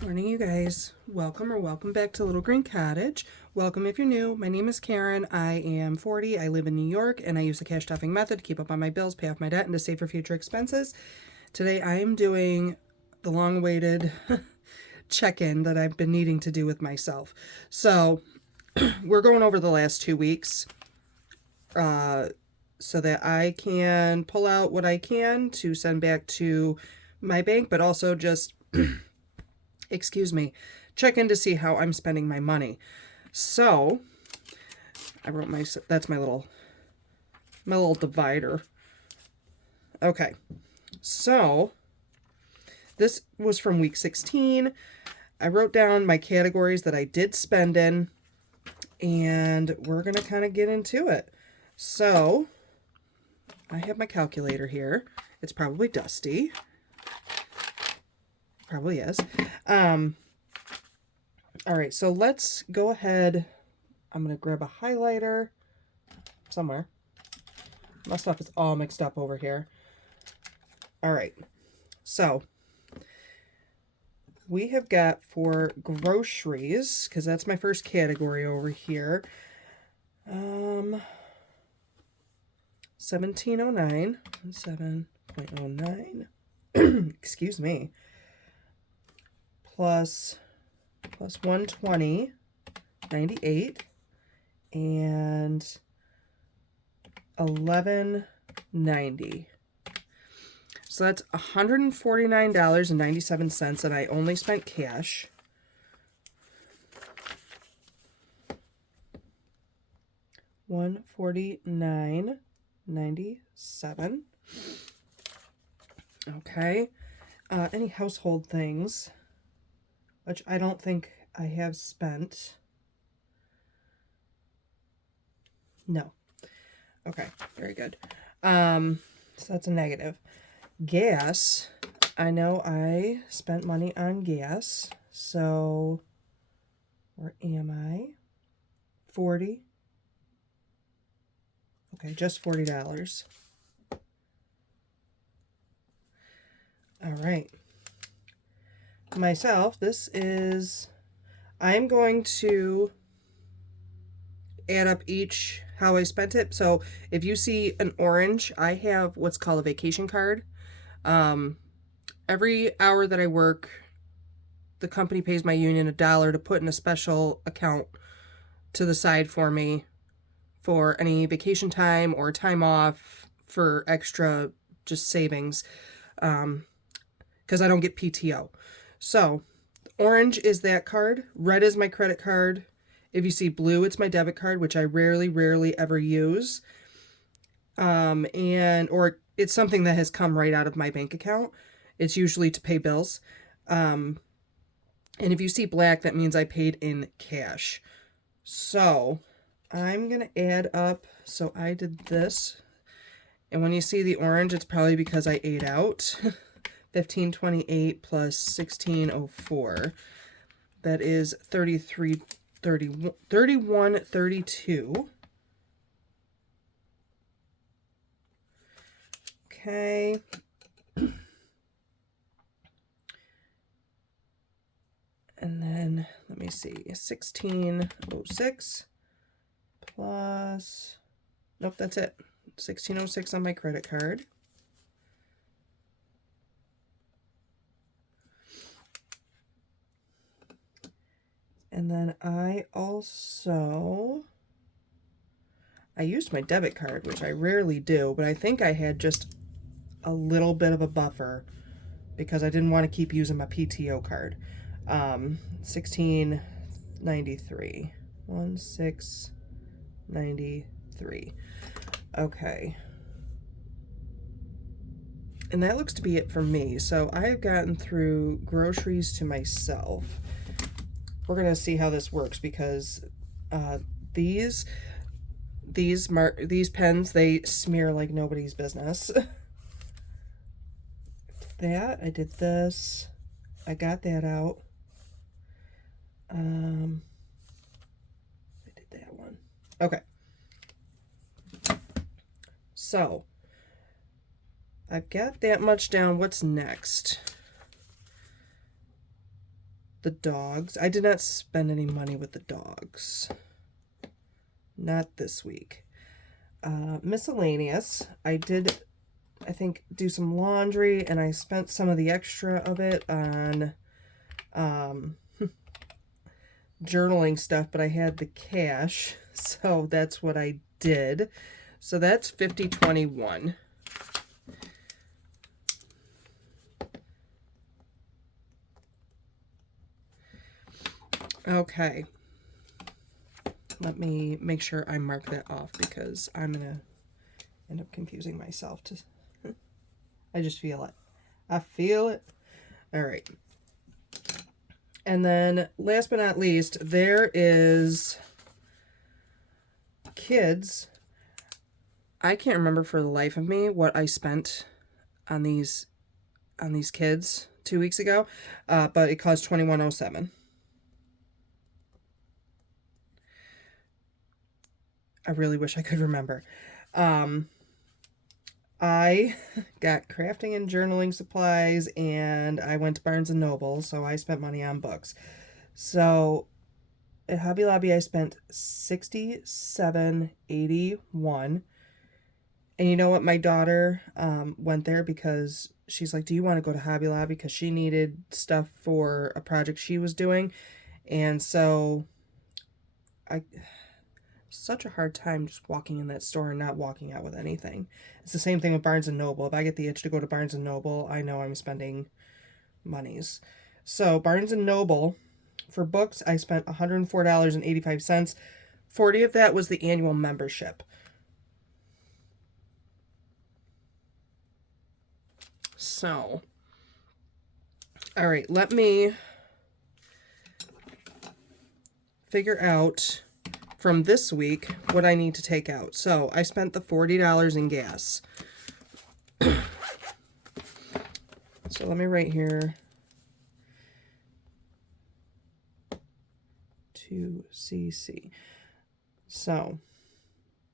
Morning, you guys. Welcome back to Little Green Cottage. Welcome if you're new. My name is Karen. I am 40. I live in New York, and I use the cash stuffing method to keep up on my bills, pay off my debt, and to save for future expenses. Today, I am doing the long-awaited check-in that I've been needing to do with myself. So, we're going over the last 2 weeks so that I can pull out what I can to send back to my bank, but also just check in to see how I'm spending my money. So, I wrote that's my little divider. Okay. So, this was from week 16. I wrote down my categories that I did spend in, and we're going to kind of get into it. So, I have my calculator here. It's probably dusty. Probably is. All right, so let's go ahead. I'm going to grab a highlighter somewhere. My stuff is all mixed up over here. All right, so we have got for groceries, because that's my first category over here, 1709, 7.09, excuse me, plus 120, 98, and 1190. So that's $149.97, and I only spent cash. $149.97. Okay. Any household things, which I don't think I have spent. No. Okay, very good. So that's a negative. Gas, I know I spent money on gas. So, where am I? 40. Okay, just $40. All right. Myself, I'm going to add up how I spent it. So if you see an orange, I have what's called a vacation card. Every hour that I work, the company pays my union $1 to put in a special account to the side for me for any vacation time or time off for extra just savings, because I don't get PTO. So orange is that card. Red is my credit card. If you see blue, it's my debit card, which I rarely ever use. Or it's something that has come right out of my bank account. It's usually to pay bills. And if you see black, that means I paid in cash. So I'm going to add up. So I did this. And when you see the orange, it's probably because I ate out. 1528 plus 1604. That is 3132. Okay. And then, let me see, 1606 plus, nope, that's it. 1606 on my credit card. And then I used my debit card, which I rarely do, but I think I had just a little bit of a buffer because I didn't want to keep using my PTO card. 1693. 1693. Okay. And that looks to be it for me. So I have gotten through groceries to myself. We're going to see how this works because these pens, they smear like nobody's business. I did this. I got that out. I did that one. Okay. So, I've got that much down. What's next? the dogs. I did not spend any money with the dogs. Not this week. Miscellaneous. I did, I think, do some laundry, and I spent some of the extra of it on journaling stuff, but I had the cash, so that's what I did. So that's $50.21. Okay. Let me make sure I mark that off because I'm going to end up confusing myself. I just feel it. I feel it. All right. And then last but not least, there is kids. I can't remember for the life of me what I spent on these kids 2 weeks ago, but it cost $21.07. I really wish I could remember. I got crafting and journaling supplies, and I went to Barnes & Noble, so I spent money on books. So at Hobby Lobby, I spent $67.81. And you know what? My daughter went there because she's like, do you want to go to Hobby Lobby? Because she needed stuff for a project she was doing. And so such a hard time just walking in that store and not walking out with anything. It's the same thing with Barnes & Noble. If I get the itch to go to Barnes & Noble, I know I'm spending monies. So Barnes & Noble, for books, I spent $104.85. 40 of that was the annual membership. So, all right, let me figure out from this week what I need to take out. So I spent the $40 in gas. So let me write here 2cc. So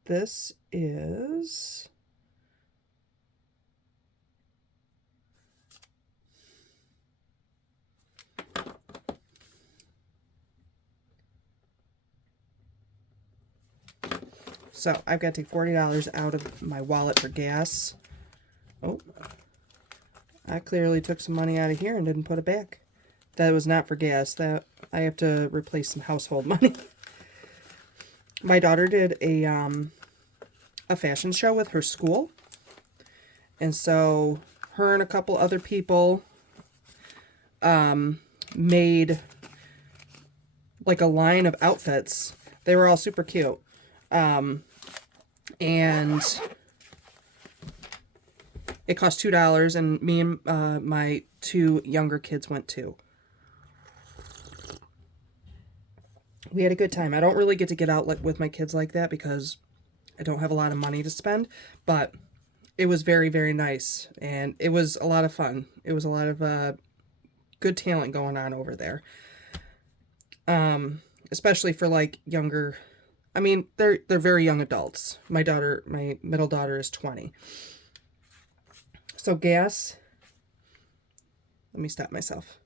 this is so I've got to take $40 out of my wallet for gas. Oh, I clearly took some money out of here and didn't put it back. That was not for gas. That I have to replace some household money. My daughter did a fashion show with her school. And so her and a couple other people made like a line of outfits. They were all super cute. And it cost $2, and me and my two younger kids went too. We had a good time. I don't really get to get out with my kids like that because I don't have a lot of money to spend, but it was very, very nice, and it was a lot of fun. It was a lot of good talent going on over there, especially for like younger. I mean, they're very young adults. My middle daughter is 20. So gas. Let me stop myself.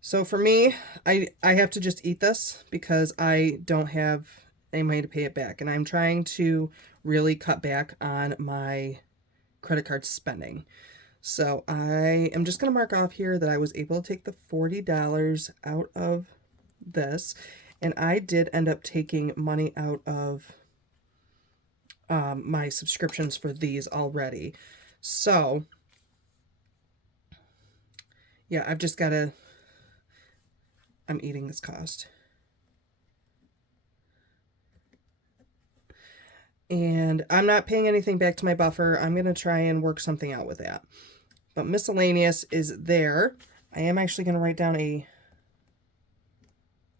So for me, I have to just eat this because I don't have any money to pay it back. And I'm trying to really cut back on my credit card spending. So I am just going to mark off here that I was able to take the $40 out of this. And I did end up taking money out of my subscriptions for these already. So, yeah, I've just got to... I'm eating this cost. And I'm not paying anything back to my buffer. I'm going to try and work something out with that. But miscellaneous is there. I am actually going to write down a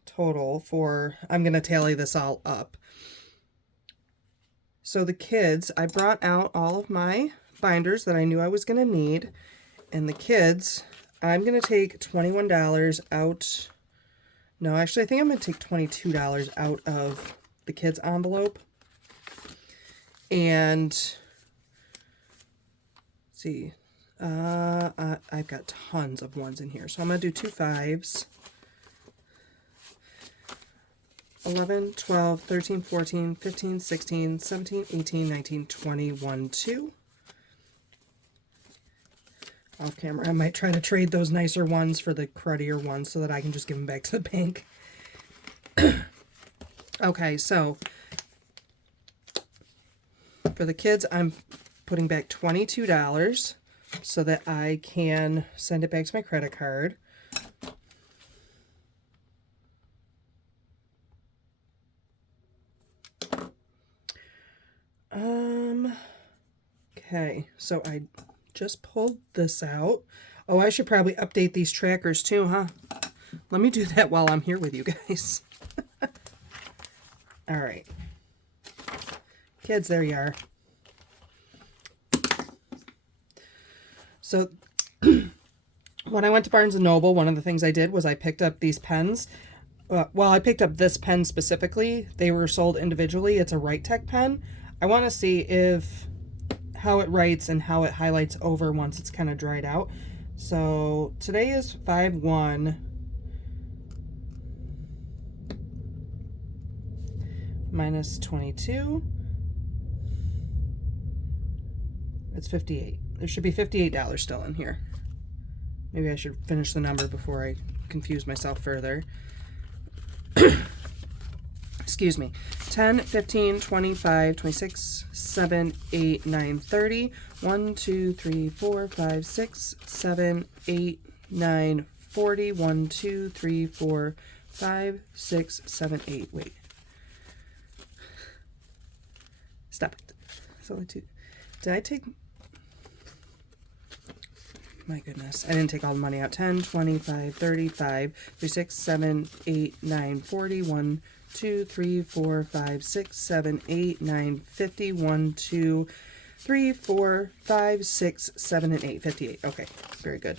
total for... I'm going to tally this all up. So the kids, I brought out all of my binders that I knew I was going to need. And the kids, I'm going to take $21 out... No, actually, I think I'm going to take $22 out of the kids' envelope. And, let's see, I've got tons of ones in here. So I'm going to do 2 5s. 11, 12, 13, 14, 15, 16, 17, 18, 19, 20, 1, 2. Off camera, I might try to trade those nicer ones for the cruddier ones so that I can just give them back to the bank. Okay, so for the kids, I'm putting back $22 so that I can send it back to my credit card. Okay, so I just pulled this out. Oh, I should probably update these trackers too, huh? Let me do that while I'm here with you guys. All right. Kids, there you are. So when I went to Barnes & Noble, one of the things I did was I picked up these pens. Well, I picked up this pen specifically. They were sold individually. It's a WriteTech pen. I want to see how it writes and how it highlights over once it's kind of dried out. So today is 5/1 minus 22. It's 58. There should be $58 still in here. Maybe I should finish the number before I confuse myself further. Excuse me. 10, 15, 25, 26, 7, 8, 9, 30. 1, 2, 3, 4, 5, 6, 7, 8, 9, 40. 1, 2, 3, 4, 5, 6, 7, 8. Wait. Stop it. It's only 2. Did I take... My goodness. I didn't take all the money out. 10, 25, 35, 36, 7, 8, 9, 40. 1, 2, 3, 4, 5, 6, 7, 8, 9, 50. 1, 2, 3, 4, 5, 6, 7, and 8. 58. Okay. Very good.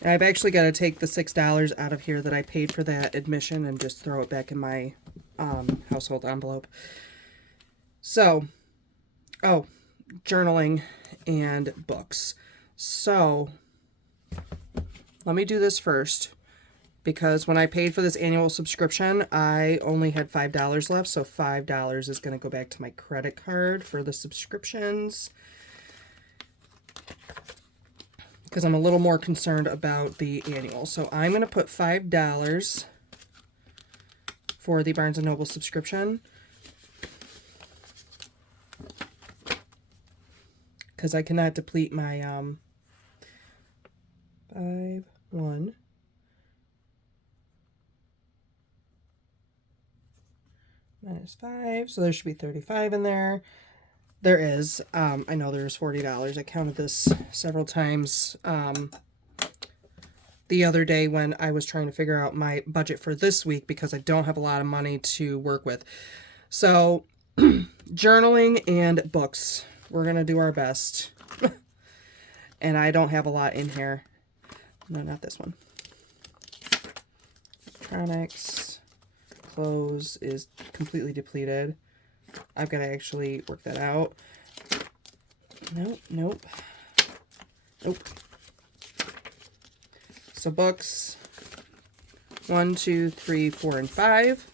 And I've actually got to take the $6 out of here that I paid for that admission and just throw it back in my household envelope. So, oh, journaling and books. So, let me do this first, because when I paid for this annual subscription, I only had $5 left, so $5 is going to go back to my credit card for the subscriptions, because I'm a little more concerned about the annual. So I'm going to put $5 for the Barnes & Noble subscription, because I cannot deplete my 5, 1, minus 5, so there should be 35 in there. There is. I know there's $40. I counted this several times the other day when I was trying to figure out my budget for this week, because I don't have a lot of money to work with. So, journaling and books. We're going to do our best. And I don't have a lot in here. No, not this one. Electronics. Clothes is completely depleted. I've got to actually work that out. Nope, nope. Nope. So books. 1, 2, 3, 4, and 5.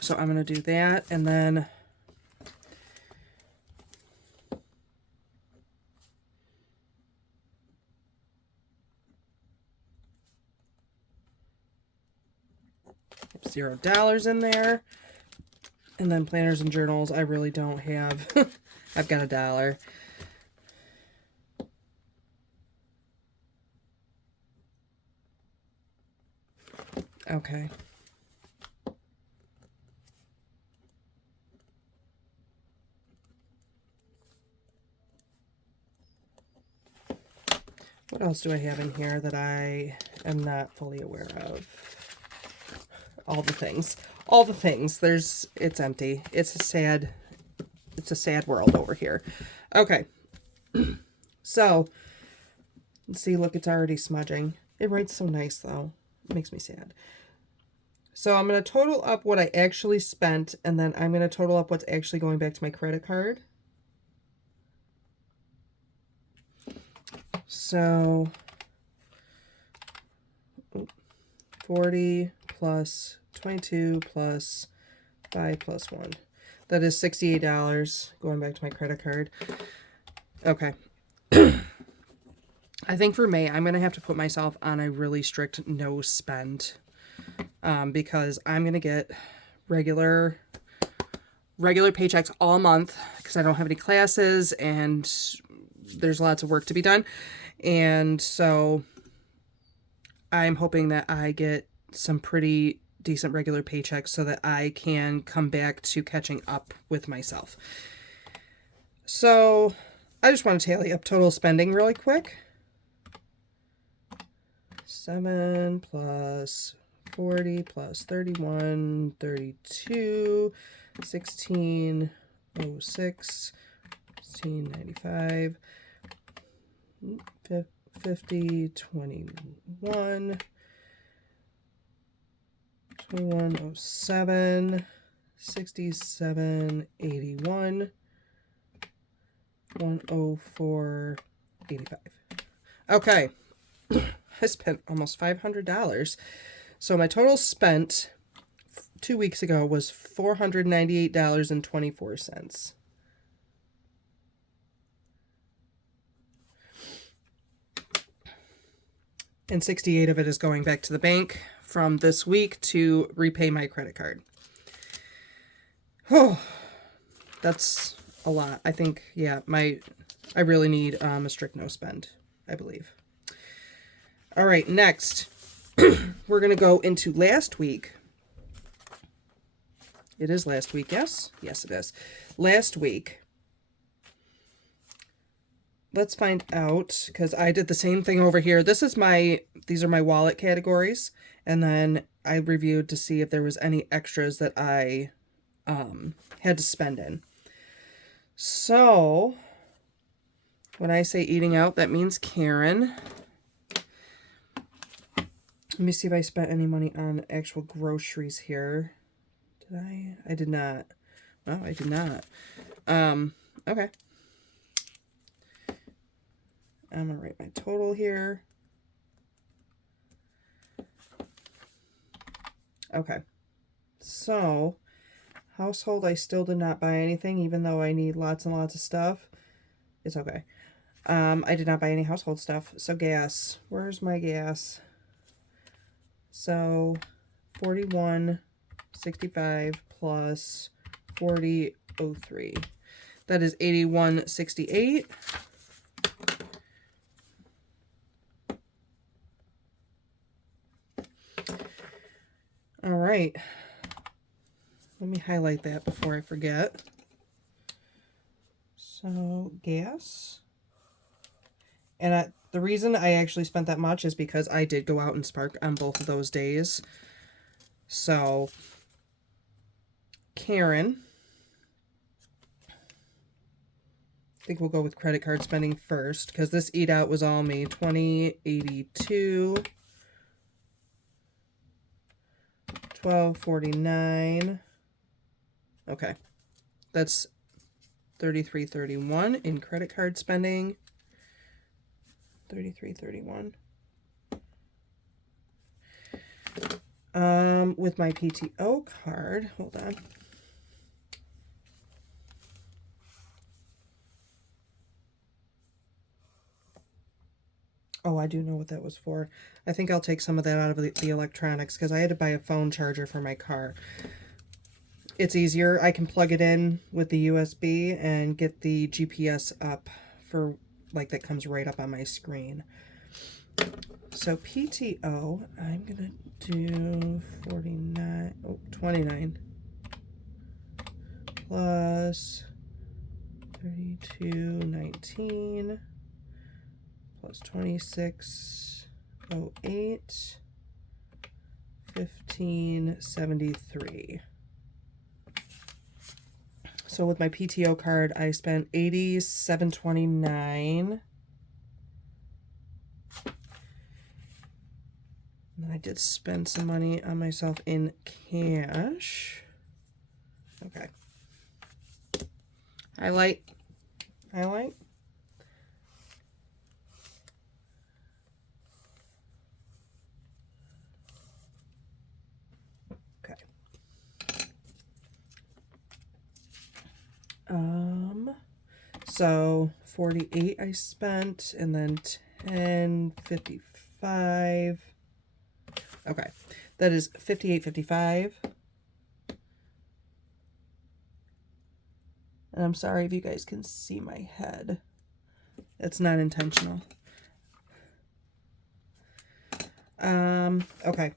So I'm going to do that, and then $0 in there. And then planners and journals, I really don't have. I've got $1. Okay. What else do I have in here that I am not fully aware of? All the things. All the things. It's empty. It's a sad world over here. Okay. So, let's see. Look, it's already smudging. It writes so nice, though. It makes me sad. So, I'm going to total up what I actually spent, and then I'm going to total up what's actually going back to my credit card. So 40 plus 22 plus 5 plus 1. That is $68 going back to my credit card. Okay. I think for May, I'm going to have to put myself on a really strict no spend because I'm going to get regular paychecks all month because I don't have any classes and there's lots of work to be done. And so I'm hoping that I get some pretty decent regular paychecks so that I can come back to catching up with myself. So I just want to tally up total spending really quick. 7 plus 40 plus 31, 32, 1606, 1695, 50, 21, 2107, 67, 81, 104, 85. Okay. I spent almost $500. So my total spent 2 weeks ago was $498.24. And 68 of it is going back to the bank from this week to repay my credit card. Oh, that's a lot. I think, yeah, I really need a strict no spend, I believe. All right, next, we're going to go into last week. It is last week, yes? Yes, it is. Last week. Let's find out, because I did the same thing over here. These are my wallet categories, and then I reviewed to see if there was any extras that I had to spend in. So, when I say eating out, that means Karen. Let me see if I spent any money on actual groceries here. Did I? I did not. No, I did not. Okay. I'm going to write my total here. Okay. So, household, I still did not buy anything, even though I need lots and lots of stuff. It's okay. I did not buy any household stuff. So, gas. Where's my gas? So, 41.65 plus 40.03. That is 81.68. All right. Let me highlight that before I forget. So, gas. And the reason I actually spent that much is because I did go out and Spark on both of those days. So, Karen. I think we'll go with credit card spending first, because this eat out was all me. $20.82. $12.49. Okay. That's $33.31 in credit card spending. $33.31. With my PTO card, hold on. Oh, I do know what that was for. I think I'll take some of that out of the electronics because I had to buy a phone charger for my car. It's easier. I can plug it in with the USB and get the GPS up for, like, that comes right up on my screen. So PTO, I'm going to do 29 plus 32.19 plus 26.08, 15.73. So with my PTO card, I spent $87.29. And I did spend some money on myself in cash. Okay. Highlight. So 48 I spent, and then 10.55. Okay, that is 58.55. And I'm sorry if you guys can see my head. It's not intentional. Okay.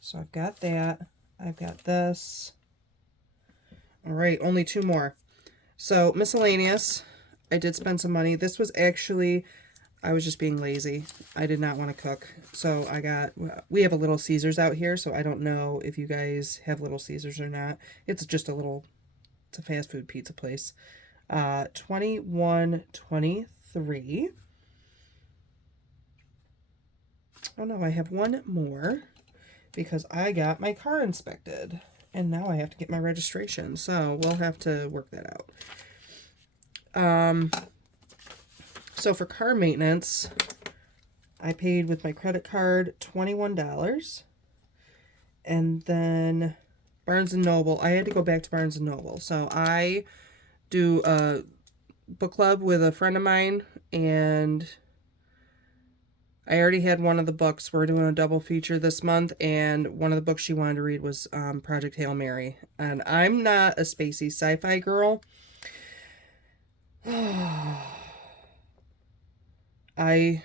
So I've got that. I've got this. All right, only two more. So miscellaneous, I did spend some money. This was actually, I was just being lazy. I did not want to cook. So we have a Little Caesars out here, so I don't know if you guys have Little Caesars or not. It's just it's a fast food pizza place. 21.23. Oh no, I have one more because I got my car inspected and now I have to get my registration. So we'll have to work that out. So for car maintenance, I paid with my credit card $21. And then Barnes & Noble, I had to go back to Barnes & Noble. So I do a book club with a friend of mine, and I already had one of the books. We're doing a double feature this month, and one of the books she wanted to read was Project Hail Mary. And I'm not a spacey sci-fi girl. I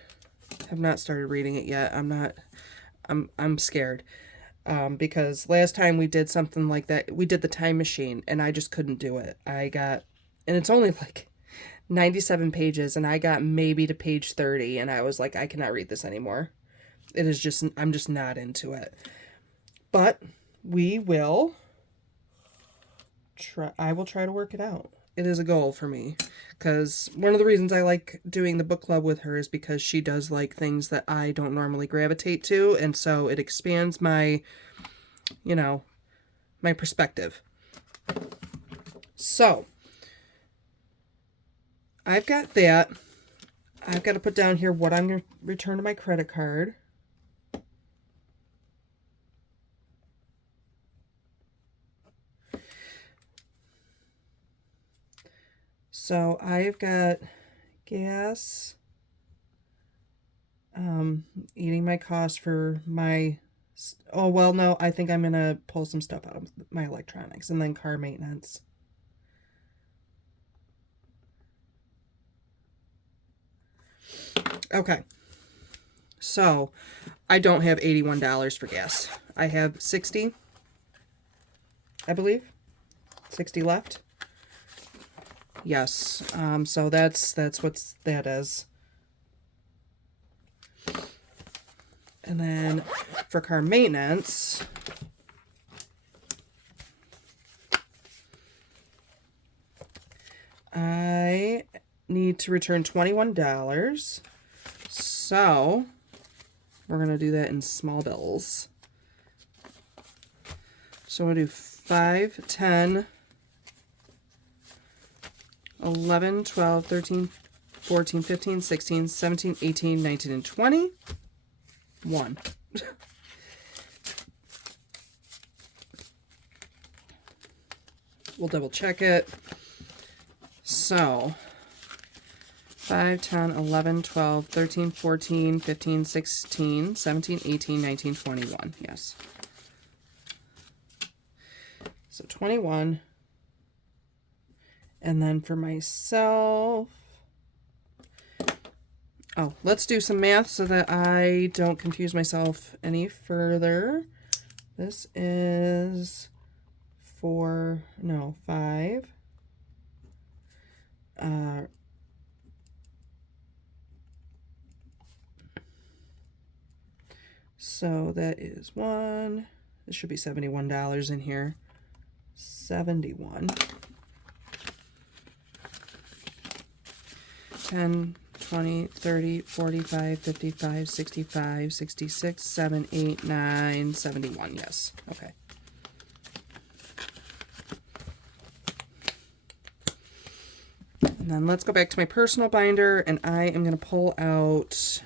have not started reading it yet. I'm scared. Because last time we did something like that, we did the time machine, and I just couldn't do it. And it's only like 97 pages, and I got maybe to page 30, and I was like, I cannot read this anymore. I'm just not into it. But I will try to work it out. It is a goal for me, because one of the reasons I like doing the book club with her is because she does like things that I don't normally gravitate to, and so it expands my perspective. So I've got that. I've got to put down here what I'm going to return to my credit card. So I've got gas, eating my cost for my, oh, well, no, I think I'm going to pull some stuff out of my electronics, and then car maintenance. Okay. So I don't have $81 for gas. I have 60, I believe. 60 left. Yes. So that's what that is. And then for car maintenance, I need to return $21. So we're going to do that in small bills. So I'm going to do 5, 10, 11, 12, 13, 14, 15, 16, 17, 18, 19, and 20. 1. We'll double check it. So 5, 10, 11, 12, 13, 14, 15, 16, 17, 18, 19, 21. Yes. So 21. And then for myself, oh, let's do some math so that I don't confuse myself any further. This is 5. So that is 1. This should be $71 in here. 71. 10, 20, 30, 45, 55, 65, 66, 7, 8, 9, 71. Yes. Okay. And then let's go back to my personal binder, and I am going to pull out,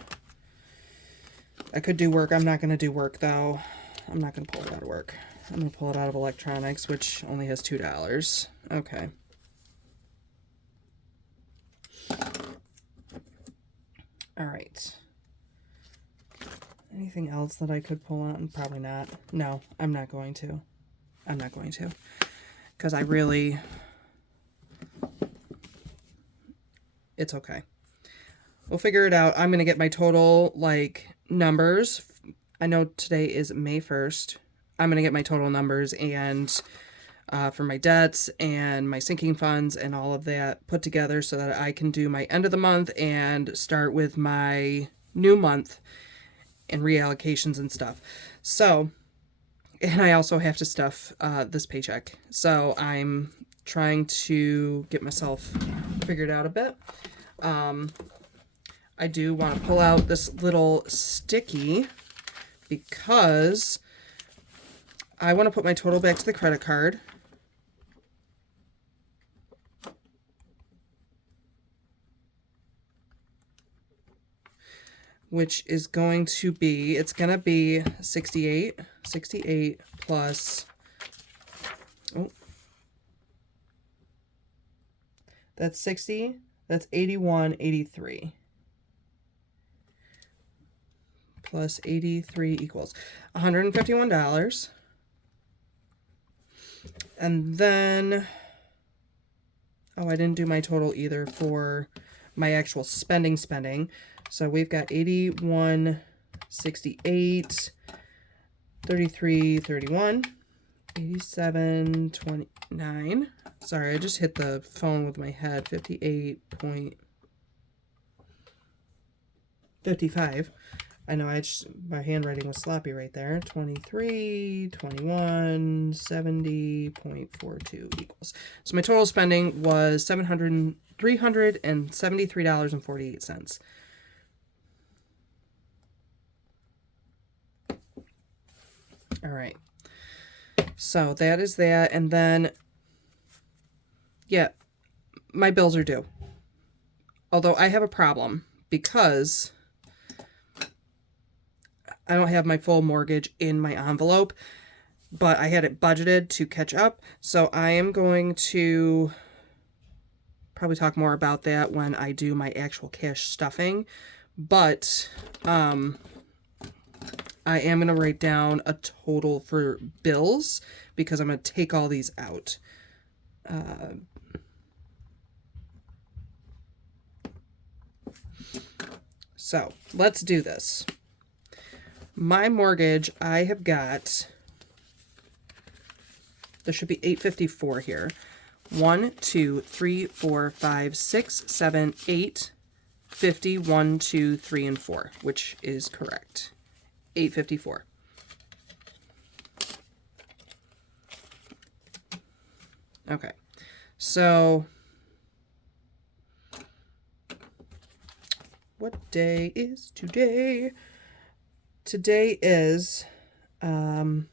I could do work. I'm not going to do work, though. I'm not going to pull it out of work. I'm going to pull it out of electronics, which only has $2. Okay. All right. Anything else that I could pull on? Probably not. No, I'm not going to. I'm not going to. Because I really... It's okay. We'll figure it out. I'm going to get my total, like, numbers. I know today is May 1st. I'm going to get my total numbers and for my debts and my sinking funds and all of that put together so that I can do my end of the month and start with my new month and reallocations and stuff. So, and I also have to stuff this paycheck. So I'm trying to get myself figured out a bit. I do want to pull out this little sticky because I want to put my total back to the credit card. Which is going to be, it's going to be 68 plus, oh, that's 60, that's 81.83. Plus 83 equals $151. And then, oh, I didn't do my total either for my actual spending. So we've got 81.68, 33.31, 87.29. Sorry, I just hit the phone with my head. 58.55. I know my handwriting was sloppy right there. 23, 21, 70.42 equals. So my total spending was $373.48. All right. So that is that. And then, yeah, my bills are due. Although I have a problem because I don't have my full mortgage in my envelope, but I had it budgeted to catch up. So I am going to probably talk more about that when I do my actual cash stuffing. But I am going to write down a total for bills because I'm going to take all these out. So let's do this. My mortgage, I have got, there should be $854 here. 1, 2, 3, 4, 5, 6, 7, 8, 50, 1, 2, 3, and 4, which is correct. $854. Okay, so what day is today? Today is, it's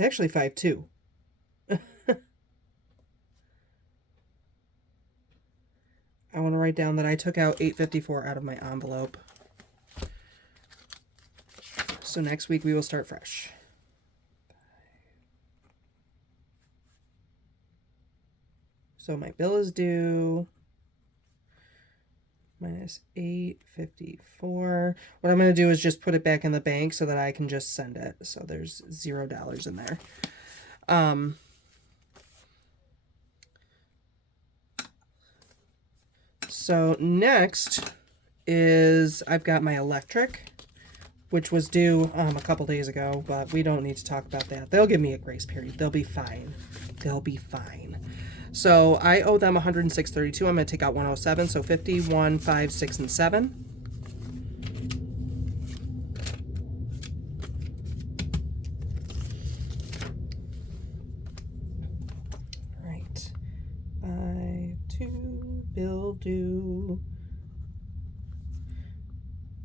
actually 5/2. I want to write down that I took out $854 out of my envelope. So next week we will start fresh. So my bill is due minus $854. What I'm going to do is just put it back in the bank so that I can just send it. So there's $0 in there. So next is I've got my electric, which was due a couple days ago, but we don't need to talk about that. They'll give me a grace period. They'll be fine. They'll be fine. So I owe them $106.32. I'm going to take out $107, so 51, 5, 6, and 7. All right. 5/2 bill due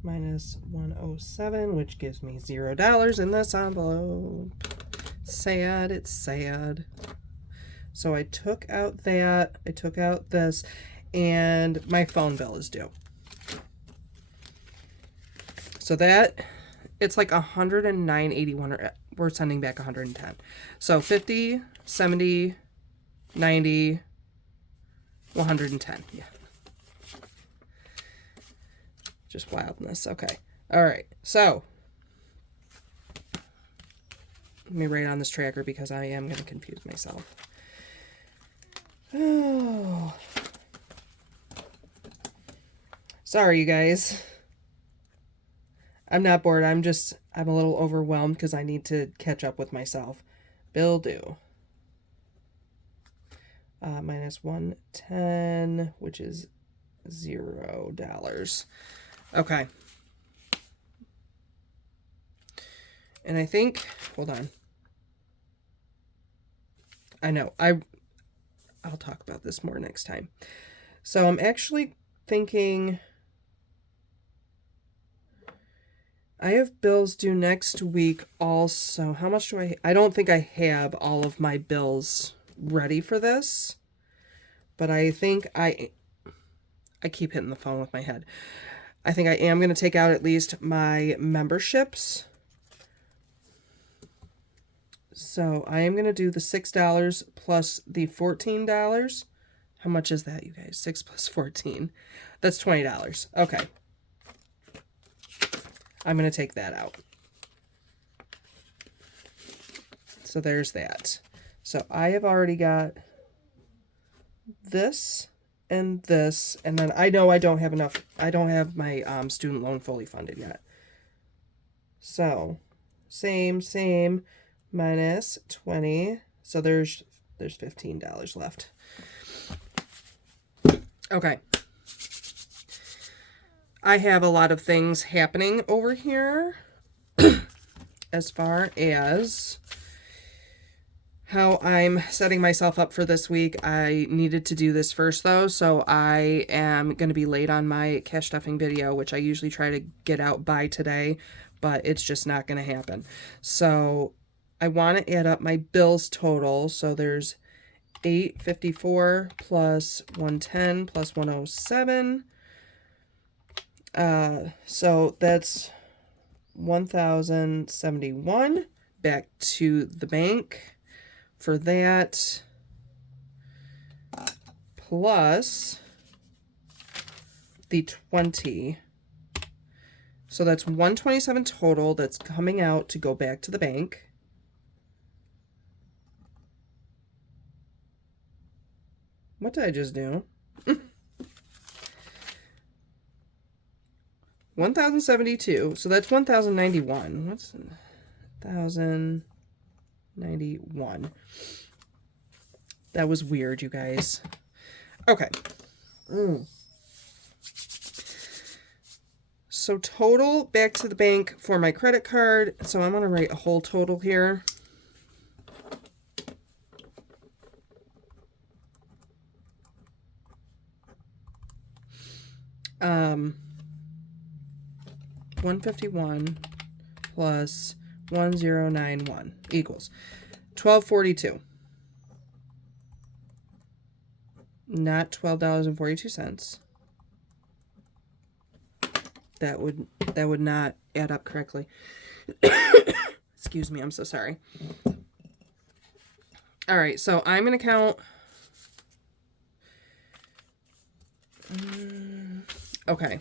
minus 107, which gives me $0 in this envelope. Sad. It's sad. So I took out that, I took out this, and my phone bill is due. So that It's like 109.81. We're sending back 110. So 50, 70, 90, 110. Yeah. Just wildness. Okay. All right. So let me write on this tracker because I am going to confuse myself. Oh. Sorry, you guys. I'm not bored. I'm a little overwhelmed because I need to catch up with myself. Bill due. Minus 110, which is $0. Okay. And I think, hold on. I know, I'll talk about this more next time. So I'm actually thinking I have bills due next week also. How much do I don't think I have all of my bills ready for this, but I think I keep hitting the phone with my head. I think I am going to take out at least my memberships. So I am going to do the $6 plus the $14. How much is that, you guys? 6 plus 14. That's $20. Okay. I'm going to take that out. So there's that. So I have already got this, and then I know I don't have enough. I don't have my student loan fully funded yet. So same, minus 20. So there's $15 left. Okay. I have a lot of things happening over here as far as how I'm setting myself up for this week. I needed to do this first though, so I am going to be late on my cash stuffing video, which I usually try to get out by today, but it's just not going to happen. So I want to add up my bills total. So there's $854 plus 110 plus 107. So that's 1,071 back to the bank for that, plus the 20. So that's 127 total that's coming out to go back to the bank. What did I just do? 1,072. So that's 1,091. What's 1,091? That was weird, you guys. Okay. So total back to the bank for my credit card. So I'm going to write a whole total here. Um, 151 plus 1091 equals 1242. Not $12.42. That would not add up correctly. Excuse me, I'm so sorry. All right, so I'm going to count. Okay.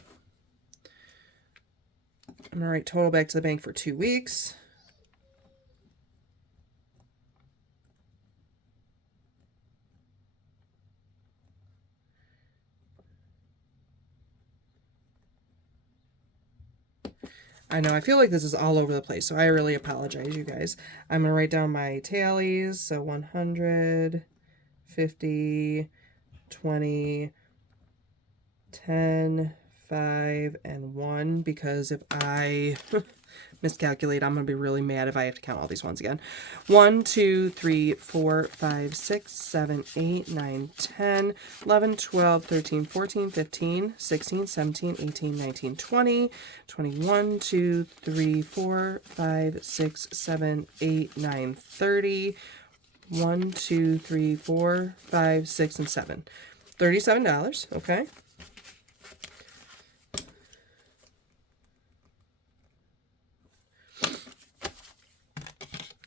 I'm going to write total back to the bank for 2 weeks. I know, I feel like this is all over the place, so I really apologize, you guys. I'm going to write down my tallies. So 100, 50, 20, 10, 5, and 1, because if I miscalculate, I'm going to be really mad if I have to count all these ones again. 1, 2, 3, 4, 5, 6, 7, 8, 9, 10, 11, 12, 13, 14, 15, 16, 17, 18, 19, 20, 21, 2, 3, 4, 5, 6, 7, 8, 9, 30, 1, 2, 3, 4, 5, 6, and 7. $37, okay.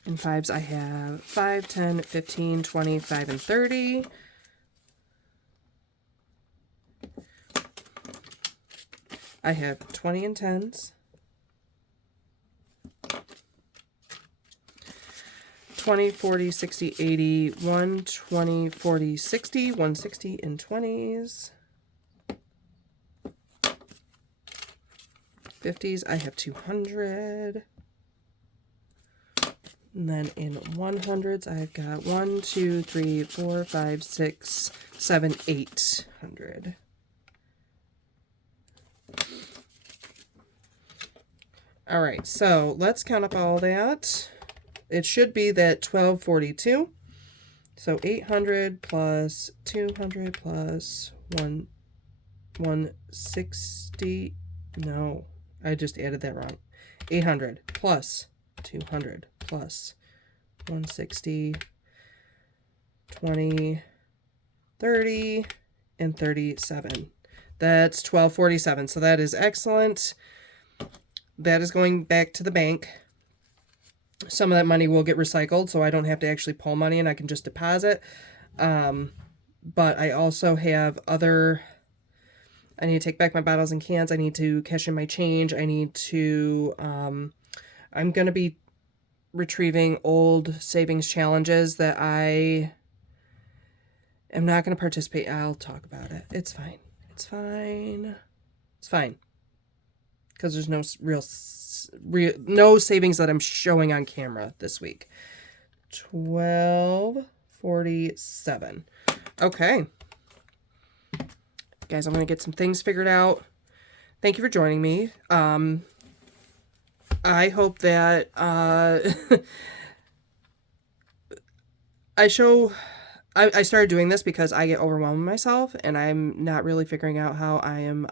In fives, I have 5, 10, 15, 25, and 30. I have 20 and 10s. 20, 40, 60, 80, 120, 40, 60, 160 in 20s. 50s, I have 200. And then in 100s, I've got 1, 2, 3, 4, 5, 6, 7, 800. All right, so let's count up all that. It should be that 1242. So 800 plus 200 plus 160. No, I just added that wrong. 800 plus 200 plus 160, 20, 30, and 37. That's 1247. So that is excellent. That is going back to the bank. Some of that money will get recycled, so I don't have to actually pull money and I can just deposit. But I also have other... I need to take back my bottles and cans. I need to cash in my change. I need to... I'm going to be retrieving old savings challenges that I am not going to participate. I'll talk about it. It's fine. It's fine. It's fine. Because there's no no savings that I'm showing on camera this week. 1247. Okay. Guys, I'm going to get some things figured out. Thank you for joining me. I hope that I started doing this because I get overwhelmed myself and I'm not really figuring out how I am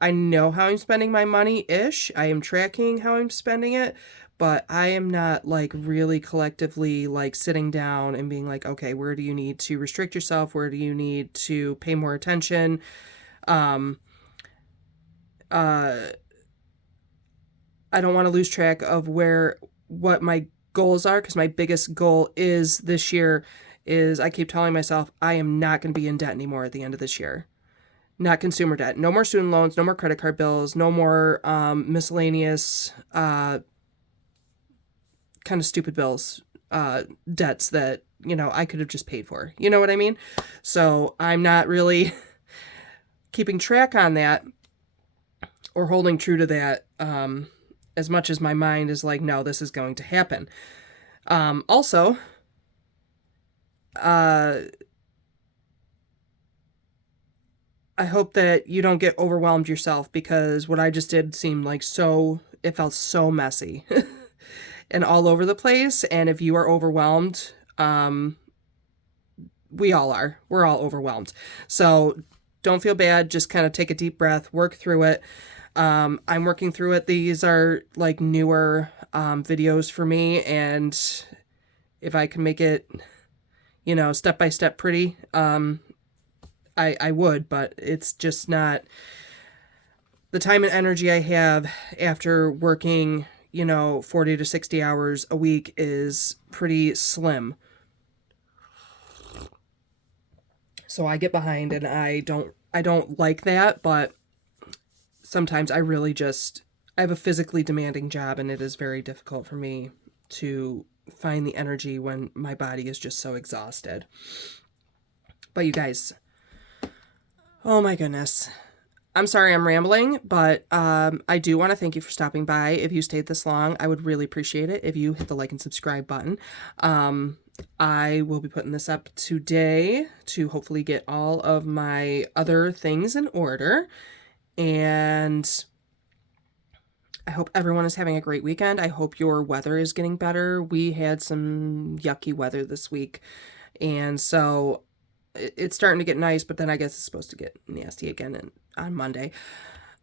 I know how I'm spending my money-ish. I am tracking how I'm spending it, but I am not like really collectively like sitting down and being like, okay, where do you need to restrict yourself? Where do you need to pay more attention? I don't want to lose track of what my goals are, because my biggest goal is this year is I keep telling myself I am not going to be in debt anymore at the end of this year. Not consumer debt. No more student loans, no more credit card bills, no more miscellaneous kind of stupid bills, debts that, I could have just paid for. You know what I mean? So I'm not really keeping track on that or holding true to that as much as my mind is like, no, this is going to happen. Also, I hope that you don't get overwhelmed yourself, because what I just did seemed like it felt so messy and all over the place. And if you are overwhelmed, we all are. We're all overwhelmed. So don't feel bad. Just kind of take a deep breath, work through it. I'm working through it. These are like newer videos for me, and if I can make it, step by step pretty, I would, but it's just not the time and energy I have after working, 40 to 60 hours a week is pretty slim. So I get behind, and I don't like that, but sometimes I have a physically demanding job, and it is very difficult for me to find the energy when my body is just so exhausted. But you guys, oh my goodness. I'm sorry I'm rambling, but I do want to thank you for stopping by. If you stayed this long, I would really appreciate it if you hit the like and subscribe button. I will be putting this up today to hopefully get all of my other things in order. And I hope everyone is having a great weekend. I hope your weather is getting better. We had some yucky weather this week, and so it's starting to get nice, but then I guess it's supposed to get nasty again on Monday.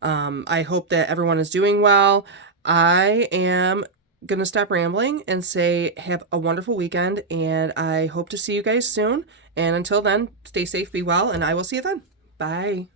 I hope that everyone is doing well. I am going to stop rambling and say have a wonderful weekend, and I hope to see you guys soon. And until then, stay safe, be well, and I will see you then. Bye.